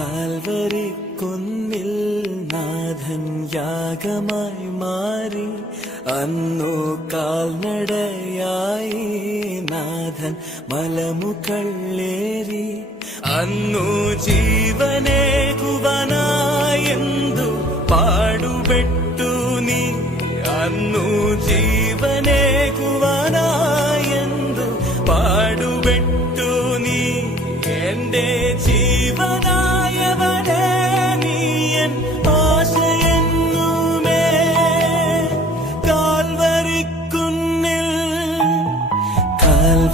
Calvary കുന്നിൽ നാഥൻ യാഗമായി മാറി. അന്നു കാൽനടയായി നാഥൻ മലമുകളേറി അന്നു ജീവനെ കുവനായെന്തു പാടുപെട്ടു നീ? അന്നു ജീവ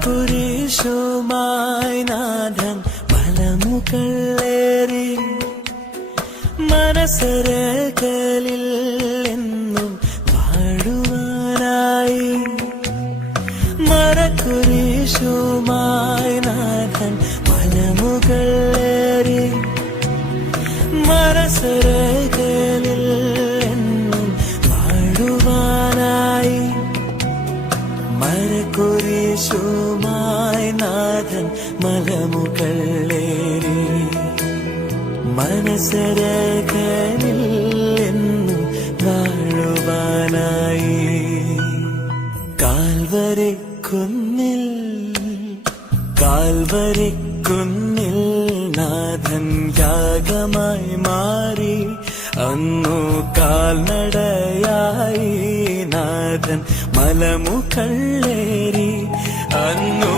മരക്കുരീശുമായി നാഥൻ മലമുകളേറി മനസരകളിൽ എന്നും പാടുവാനായി. മരക്കുരീശുമായി നാഥൻ മലമുകളേറി മനസരകളിൽ എന്നും പാടുവാനായി. മരക്കുരിശുമായി നാഥൻ മലമുകളേറി മനസ്സരകനിൽ എന്നും വാഴുവാനായി കാൽവരെ കുന്നിൽ കാൽവരെ കുന്നിൽ നാഥൻ യാഗമായി മാറി. അന്നു കാൽനടയായി നാഥൻ മലമുകളേറി അന്നു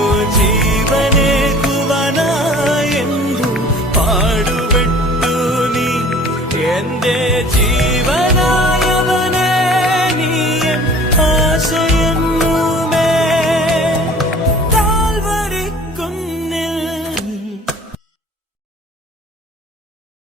でじわり